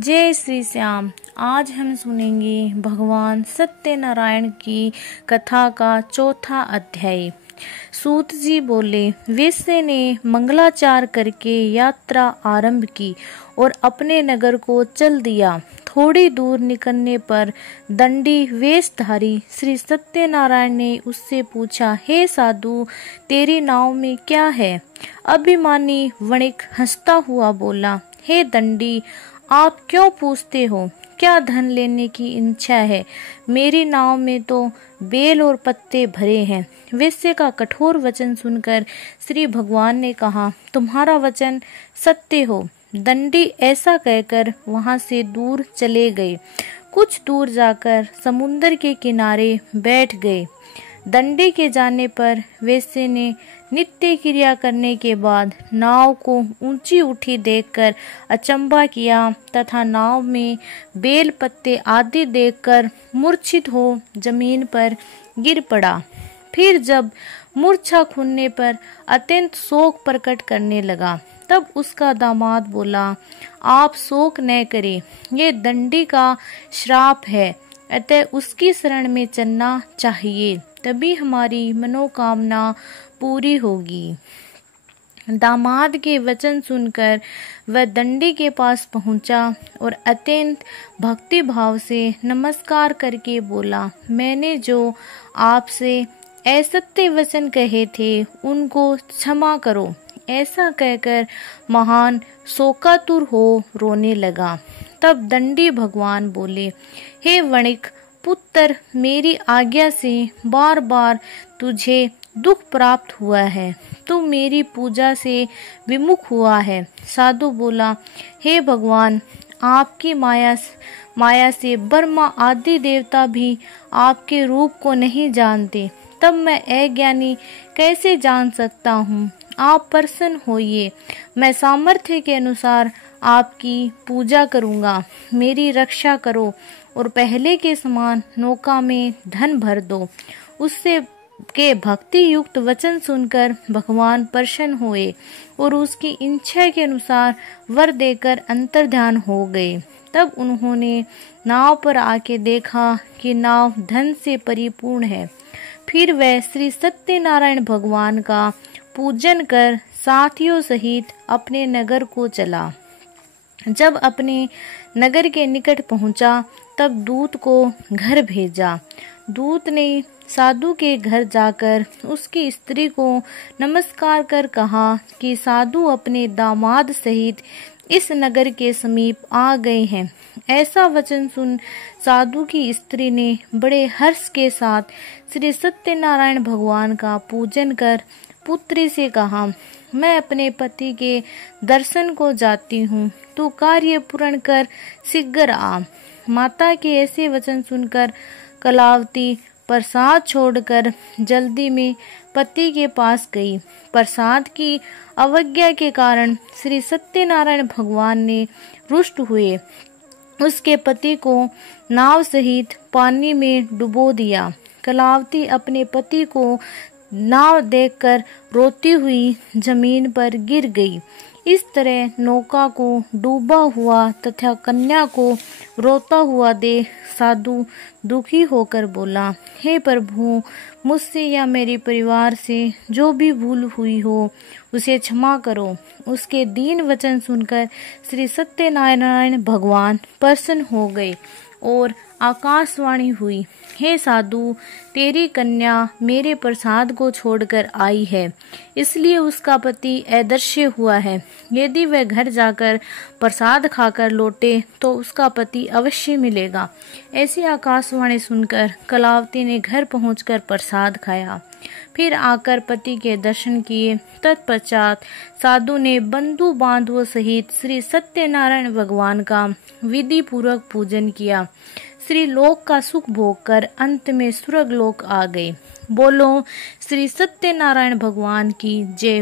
जय श्री श्याम। आज हम सुनेंगे भगवान सत्यनारायण की कथा का चौथा अध्याय। सूत जी बोले, वैश्य ने मंगलाचार करके यात्रा आरंभ की और अपने नगर को चल दिया। थोड़ी दूर निकलने पर दंडी वेशधारी श्री सत्यनारायण ने उससे पूछा, हे साधु, तेरी नाव में क्या है? अभिमानी वणिक हंसता हुआ बोला, हे दंडी, आप क्यों पूछते हो? क्या धन लेने की इच्छा है? मेरी नाव में तो बेल और पत्ते भरे हैं। वैश्य का कठोर वचन सुनकर श्री भगवान ने कहा, तुम्हारा वचन सत्य हो। दंडी ऐसा कहकर वहां से दूर चले गए। कुछ दूर जाकर समुद्र के किनारे बैठ गए। दंडी के जाने पर वैश्य ने नित्य क्रिया करने के बाद नाव को ऊंची उठी देखकर अचंभा किया तथा नाव में बेल पत्ते आदि देखकर मूर्छित हो जमीन पर गिर पड़ा। फिर जब मूर्छा खुलने पर अत्यंत शोक प्रकट करने लगा, तब उसका दामाद बोला, आप शोक न करें, ये दंडी का श्राप है, अतः उसकी शरण में चलना चाहिए, तभी हमारी मनोकामना पूरी होगी। दामाद के वचन सुनकर वह दंडी के पास पहुंचा और अत्यंत भक्ति भाव से नमस्कार करके बोला, मैंने जो आपसे असत्य वचन कहे थे उनको क्षमा करो। ऐसा कहकर महान शोकातुर हो रोने लगा। तब दंडी भगवान बोले, हे वणिक पुत्र, मेरी आज्ञा से बार बार तुझे दुख प्राप्त हुआ है। तू मेरी पूजा से विमुख हुआ है। साधु बोला, हे भगवान, आपकी माया से ब्रह्मा आदि देवता भी आपके रूप को नहीं जानते, तब मैं अज्ञानी कैसे जान सकता हूँ? आप प्रसन्न होइए, मैं सामर्थ्य के अनुसार आपकी पूजा करूँगा। मेरी रक्षा करो और पहले के समान नौका में धन भर दो। उससे के भक्ति युक्त वचन सुनकर भगवान प्रसन्न हुए और उसकी इच्छा के अनुसार वर देकर अंतर्ध्यान हो गए। तब उन्होंने नाव पर आके देखा कि नाव धन से परिपूर्ण है। फिर वह श्री सत्यनारायण भगवान का पूजन कर साथियों सहित अपने नगर को चला। जब अपने नगर के निकट पहुंचा, तब दूत को घर भेजा। दूत ने साधु के घर जाकर उसकी स्त्री को नमस्कार कर कहा कि साधु अपने दामाद सहित इस नगर के समीप आ गए हैं। ऐसा वचन सुन साधु की स्त्री ने बड़े हर्ष के साथ श्री सत्यनारायण भगवान का पूजन कर पुत्री से कहा, मैं अपने पति के दर्शन को जाती हूँ, तू कार्य पूर्ण कर शीघ्र आ। माता के ऐसे वचन सुनकर कलावती प्रसाद छोड़कर जल्दी में पति के पास गई। प्रसाद की अवज्ञा के कारण श्री सत्यनारायण भगवान ने रुष्ट हुए। उसके पति को नाव सहित पानी में डुबो दिया। कलावती अपने पति को नाव देखकर रोती हुई जमीन पर गिर गई। इस तरह नौका को डूबा हुआ तथा कन्या को रोता हुआ देख साधु दुखी होकर बोला, हे प्रभु, मुझसे या मेरे परिवार से जो भी भूल हुई हो उसे क्षमा करो। उसके दीन वचन सुनकर श्री सत्यनारायण भगवान प्रसन्न हो गए और आकाशवाणी हुई, हे साधु, तेरी कन्या मेरे प्रसाद को छोड़कर आई है, इसलिए उसका पति अदृश्य हुआ है। यदि वह घर जाकर प्रसाद खाकर लौटे तो उसका पति अवश्य मिलेगा। ऐसी आकाशवाणी सुनकर कलावती ने घर पहुंचकर प्रसाद खाया। फिर आकर पति के दर्शन किए। तत्पश्चात साधु ने बंधु बांधवों सहित श्री सत्यनारायण भगवान का विधि पूर्वक पूजन किया। श्री लोक का सुख भोग कर अंत में स्वर्ग लोक आ गए। बोलो श्री सत्यनारायण भगवान की जय।